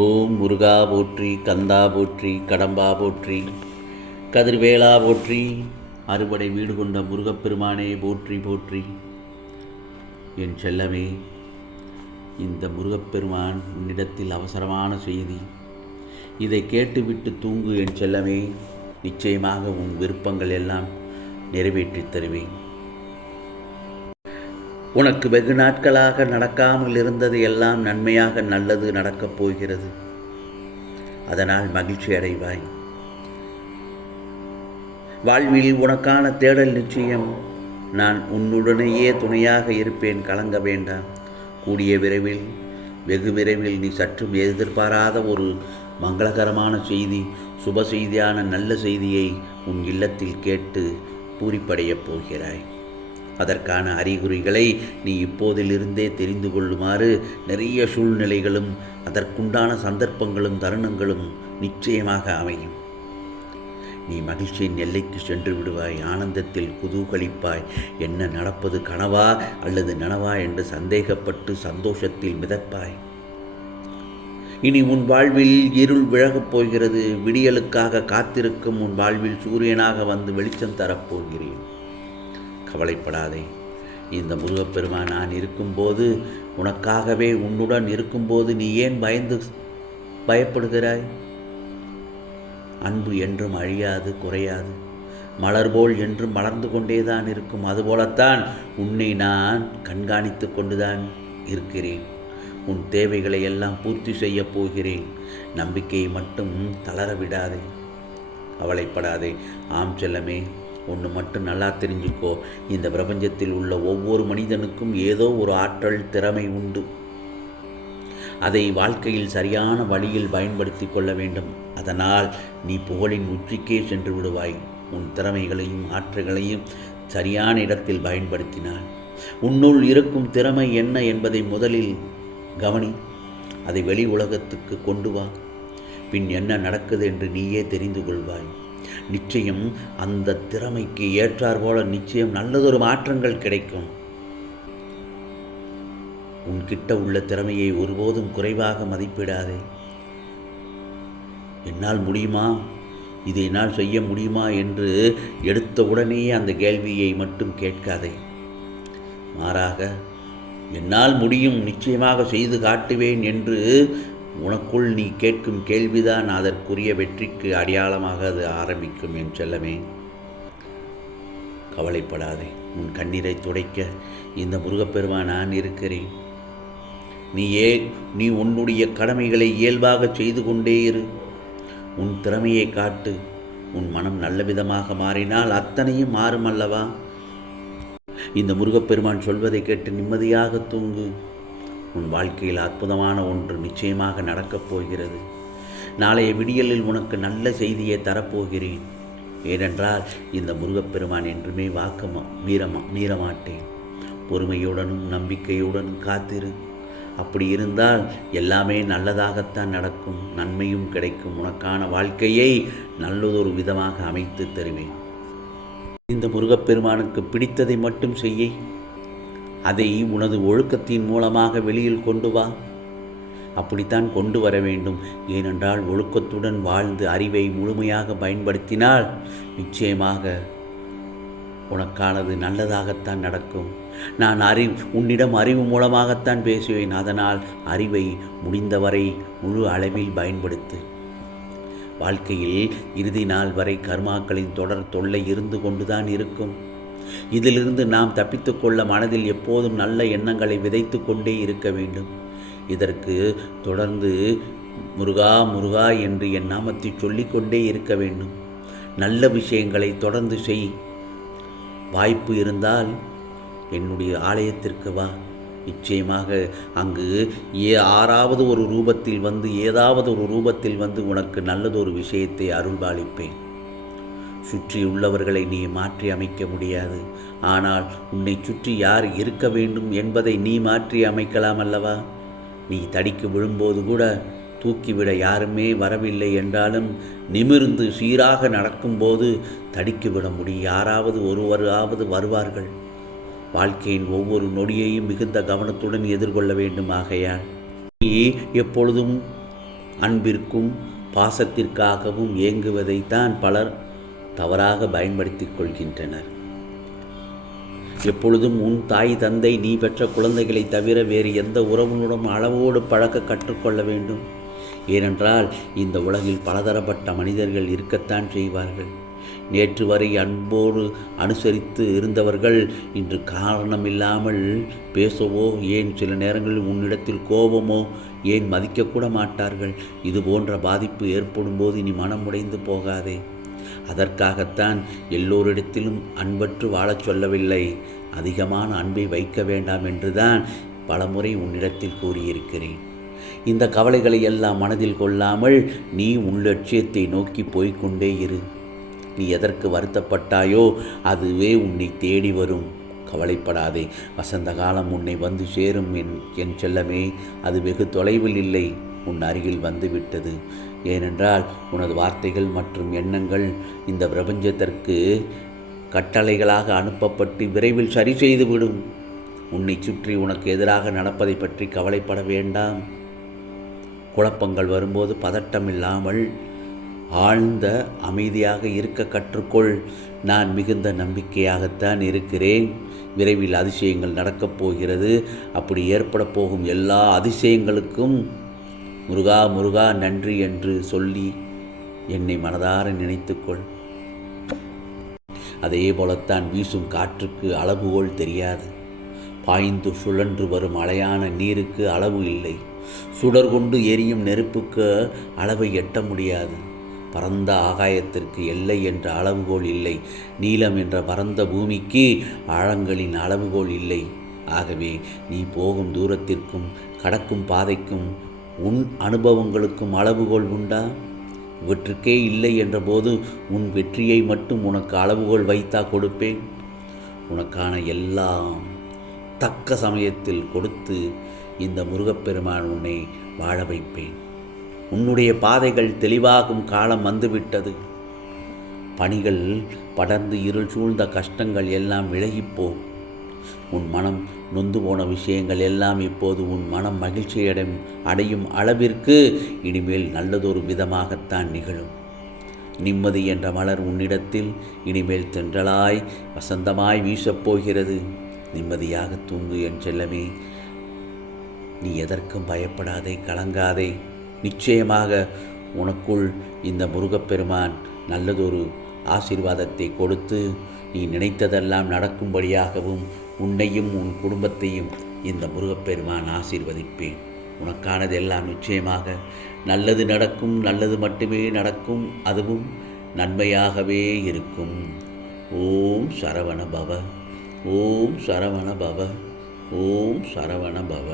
ஓம் முருகா போற்றி கந்தா போற்றி கடம்பா போற்றி கதிர்வேளா போற்றி அறுபடை வீடு கொண்ட முருகப்பெருமானே போற்றி போற்றி. என் செல்லமே இந்த முருகப்பெருமான் உன்னிடத்தில் அவசரமான செய்தி. இதை கேட்டுவிட்டு தூங்கு என் செல்லமே நிச்சயமாக உன் விருப்பங்கள் எல்லாம் நிறைவேற்றித் தருவேன். உனக்கு வெகு நாட்களாக நடக்காமல் இருந்தது எல்லாம் நன்மையாக நல்லது நடக்கப் போகிறது. அதனால் மகிழ்ச்சி அடைவாய். வாழ்வில் உனக்கான தேடல் நிச்சயம். நான் உன்னுடனேயே துணையாக இருப்பேன் கலங்க வேண்டாம். கூடிய விரைவில் வெகு விரைவில் நீ சற்றும் எதிர்பாராத ஒரு மங்களகரமான செய்தி சுப செய்தியான நல்ல செய்தியை உன் இல்லத்தில் கேட்டு பூரிப்படையப் போகிறாய். அதற்கான அறிகுறிகளை நீ இப்போதிலிருந்தே தெரிந்து கொள்ளுமாறு நிறைய சூழ்நிலைகளும் அதற்குண்டான சந்தர்ப்பங்களும் தருணங்களும் நிச்சயமாக அமையும். நீ மகிழ்ச்சியின் எல்லைக்கு சென்று விடுவாய் ஆனந்தத்தில் குதூகலிப்பாய். என்ன நடப்பது கனவா அல்லது நனவா என்று சந்தேகப்பட்டு சந்தோஷத்தில் மிதப்பாய். இனி உன் வாழ்வில் இருள் விலகப் போகிறது. விடியலுக்காக காத்திருக்கும் உன் வாழ்வில் சூரியனாக வந்து வெளிச்சம் தரப்போகிறேன் கவலைப்படாதே. இந்த முருகப்பெருமா நான் இருக்கும்போது உனக்காகவே உன்னுடன் இருக்கும்போது நீ ஏன் பயந்து பயப்படுகிறாய்? அன்பு என்றும் அழியாது குறையாது. மலர் போல் என்றும் மலர்ந்து கொண்டேதான் இருக்கும். அதுபோலத்தான் உன்னை நான் கண்காணித்து கொண்டுதான் இருக்கிறேன். உன் தேவைகளை எல்லாம் பூர்த்தி செய்யப் போகிறேன். நம்பிக்கையை மட்டும் தளர விடாதே. கவலைப்படாதே. ஆம் செல்லமே. ஒன்று மட்டும் நல்லா தெரிஞ்சுக்கோ. இந்த பிரபஞ்சத்தில் உள்ள ஒவ்வொரு மனிதனுக்கும் ஏதோ ஒரு ஆற்றல் திறமை உண்டு. அதை வாழ்க்கையில் சரியான வழியில் பயன்படுத்தி கொள்ள வேண்டும். அதனால் நீ புகழின் உச்சிக்கே சென்று விடுவாய். உன் திறமைகளையும் ஆற்றல்களையும் சரியான இடத்தில் பயன்படுத்தினாள் உன்னுள் இருக்கும் திறமை என்ன என்பதை முதலில் கவனி. அதை வெளி உலகத்துக்கு கொண்டு வா. பின் என்ன நடக்குது என்று நீயே தெரிந்து கொள்வாய். நிச்சயம் அந்த திறமைக்கு ஏற்றார் போல நிச்சயம் நல்லதொரு மாற்றங்கள் கிடைக்கும். உன்கிட்ட உள்ள திறமையை ஒருபோதும் குறைவாக மதிப்பிடாதே. என்னால் முடியுமா? இதை என்னால் செய்ய முடியுமா? என்று எடுத்த உடனேயே அந்த கேள்வியை மட்டும் கேட்காதே. மாறாக என்னால் முடியும் நிச்சயமாக செய்து காட்டுவேன் என்று உனக்குள் நீ கேட்கும் கேள்விதான் அதற்குரிய வெற்றிக்கு அடையாளமாக அது ஆரம்பிக்கும் என் செல்லமே. கவலைப்படாதே உன் கண்ணீரை துடைக்க இந்த முருகப்பெருமான் நான் இருக்கிறேன். நீ ஏ நீ உன்னுடைய கடமைகளை இயல்பாக செய்து கொண்டே இரு. உன் திறமையை காட்டு உன் மனம் நல்ல விதமாக மாறினால் அத்தனையும் மாறும் அல்லவா? இந்த முருகப்பெருமான் சொல்வதை கேட்டு நிம்மதியாக தூங்கு. உன் வாழ்க்கையில் அற்புதமான ஒன்று நிச்சயமாக நடக்கப் போகிறது. நாளைய விடியலில் உனக்கு நல்ல செய்தியை தரப்போகிறேன். ஏனென்றால் இந்த முருகப்பெருமான் என்றுமே வாக்கமா மீறமா மீறமாட்டேன். பொறுமையுடனும் நம்பிக்கையுடனும் காத்திரு. அப்படி இருந்தால் எல்லாமே நல்லதாகத்தான் நடக்கும். நன்மையும் கிடைக்கும். உனக்கான வாழ்க்கையை நல்லதொரு விதமாக அமைத்து தருவேன். இந்த முருகப்பெருமானுக்கு பிடித்ததை மட்டும் செய்ய. அதை உனது ஒழுக்கத்தின் மூலமாக வெளியில் கொண்டு வா. அப்படித்தான் கொண்டு வர வேண்டும். ஏனென்றால் ஒழுக்கத்துடன் வாழ்ந்து அறிவை முழுமையாக பயன்படுத்தினால் நிச்சயமாக உனக்கானது நல்லதாகத்தான் நடக்கும். நான் அறிவு உன்னிடம் அறிவு மூலமாகத்தான் பேசுவேன். அதனால் அறிவை முடிந்தவரை முழு அளவில் பயன்படுத்து. வாழ்க்கையில் இறுதி நாள் வரை கர்மாக்களின் தொடர் தொல்லை இருந்து கொண்டுதான் இருக்கும். இதிலிருந்து நாம் தப்பித்துக்கொள்ள மனதில் எப்போதும் நல்ல எண்ணங்களை விதைத்து கொண்டே இருக்க வேண்டும். இதற்கு தொடர்ந்து முருகா முருகா என்று என் நாமத்தை சொல்லிக்கொண்டே இருக்க வேண்டும். நல்ல விஷயங்களை தொடர்ந்து செய். வாய்ப்பு இருந்தால் என்னுடைய ஆலயத்திற்கு வா. நிச்சயமாக அங்கு ஏ ஆறாவது ஒரு ரூபத்தில் வந்து ஏதாவது ஒரு ரூபத்தில் வந்து உனக்கு நல்லதொரு விஷயத்தை அருள்பாலிப்பேன். சுற்றி உள்ளவர்களை நீ மாற்றி அமைக்க முடியாது. ஆனால் உன்னை சுற்றி யார் இருக்க வேண்டும் என்பதை நீ மாற்றி அமைக்கலாம் அல்லவா? நீ தடிக்கு விழும்போது கூட தூக்கிவிட யாருமே வரவில்லை என்றாலும் நிமிர்ந்து சீராக நடக்கும்போது தடிக்கிவிட முடியும் யாராவது ஒருவராவது வருவார்கள். வாழ்க்கையின் ஒவ்வொரு நொடியையும் மிகுந்த கவனத்துடன் எதிர்கொள்ள வேண்டும் ஆகையால். நீ எப்பொழுதும் அன்பிற்கும் பாசத்திற்காகவும் ஏங்குவதைத்தான் பலர் தவறாக பயன்படுத்திக் கொள்கின்றனர். எப்பொழுதும் உன் தாய் தந்தை நீ பெற்ற குழந்தைகளை தவிர வேறு எந்த உறவுடன் அளவோடு பழக்க கற்றுக்கொள்ள வேண்டும். ஏனென்றால் இந்த உலகில் பலதரப்பட்ட மனிதர்கள் இருக்கத்தான் செய்வார்கள். நேற்று வரை அன்போடு அனுசரித்து இருந்தவர்கள் இன்று காரணமில்லாமல் பேசவோ ஏன் சில நேரங்களில் உன்னிடத்தில் கோபமோ ஏன் மதிக்கக்கூட மாட்டார்கள்? இது போன்ற பாதிப்பு ஏற்படும் போது நீ மனம் உடைந்து போகாதே. அதற்காகத்தான் எல்லோரிடத்திலும் அன்பற்று வாழச் சொல்லவில்லை. அதிகமான அன்பை வைக்க வேண்டாம் என்றுதான் பலமுறை உன்னிடத்தில் கூறியிருக்கிறேன். இந்த கவலைகளை எல்லாம் மனதில் கொள்ளாமல் நீ உன் லட்சியத்தை நோக்கி போய்க்கொண்டே இரு. நீ எதற்கு வருத்தப்பட்டாயோ அதுவே உன்னை தேடி வரும். கவலைப்படாதே வசந்த காலம் உன்னை வந்து சேரும் என் என் செல்லமே அது வெகு தொலைவில் இல்லை. உன் அருகில் வந்துவிட்டது. ஏனென்றால் உனது வார்த்தைகள் மற்றும் எண்ணங்கள் இந்த பிரபஞ்சத்திற்கு கட்டளைகளாக அனுப்பப்பட்டு விரைவில் சரி செய்துவிடும். உன்னை சுற்றி உனக்கு எதிராக நடப்பதை பற்றி கவலைப்பட வேண்டாம். குழப்பங்கள் வரும்போது பதட்டம் இல்லாமல் ஆழ்ந்த அமைதியாக இருக்க கற்றுக்கொள். நான் மிகுந்த நம்பிக்கையாகத்தான் இருக்கிறேன். விரைவில் அதிசயங்கள் நடக்கப் போகிறது. அப்படி ஏற்பட போகும் எல்லா அதிசயங்களுக்கும் முருகா முருகா நன்றி என்று சொல்லி என்னை மனதார நினைத்துக்கொள். அதே போலத்தான் வீசும் காற்றுக்கு அளவுகோல் தெரியாது. பாய்ந்து சுழன்று வரும் அலையான நீருக்கு அளவு இல்லை. சுடர் கொண்டு எரியும் நெருப்புக்கு அளவை எட்ட முடியாது. பரந்த ஆகாயத்திற்கு எல்லை என்ற அளவுகோல் இல்லை. நீளம் என்ற பரந்த பூமிக்கு ஆழங்களின் அளவுகோல் இல்லை. ஆகவே நீ போகும் தூரத்திற்கும் கடக்கும் பாதைக்கும் உன் அனுபவங்களுக்கும் அளவுகோல் உண்டா? இவற்றுக்கே இல்லை என்றபோது உன் வெற்றியை மட்டும் உனக்கு அளவுகோல் வைத்தா கொடுப்பேன். உனக்கான எல்லாம் தக்க சமயத்தில் கொடுத்து இந்த முருகப்பெருமான் உன்னை வாழ வைப்பேன். உன்னுடைய பாதைகள் தெளிவாகும் காலம் வந்துவிட்டது. பணிகள் படர்ந்து இருள் சூழ்ந்த கஷ்டங்கள் எல்லாம் விலகிப்போ உன் மனம் நொந்து போன விஷயங்கள் எல்லாம் இப்போது உன் மனம் மகிழ்ச்சியடையும் அடையும் அளவிற்கு இனிமேல் நல்லதொரு விதமாகத்தான் நிகழும். நிம்மதி என்ற மலர் உன்னிடத்தில் இனிமேல் தென்றலாய் வசந்தமாய் வீசப்போகிறது நிம்மதியாக தூங்கு என் செல்லமே. நீ எதற்கும் பயப்படாதே கலங்காதே. நிச்சயமாக உனக்குள் இந்த முருகப்பெருமான் நல்லதொரு ஆசீர்வாதத்தை கொடுத்து நீ நினைத்ததெல்லாம் நடக்கும்படியாகவும் உன்னையும் உன் குடும்பத்தையும் இந்த முருகப்பெருமான் ஆசீர்வதிப்பேன். உனக்கானதெல்லாம் நிச்சயமாக. நல்லது நடக்கும் நல்லது மட்டுமே நடக்கும் அதுவும் நன்மையாகவே இருக்கும். ஓம் சரவண பவ ஓம் சரவண பவ ஓம் சரவண பவ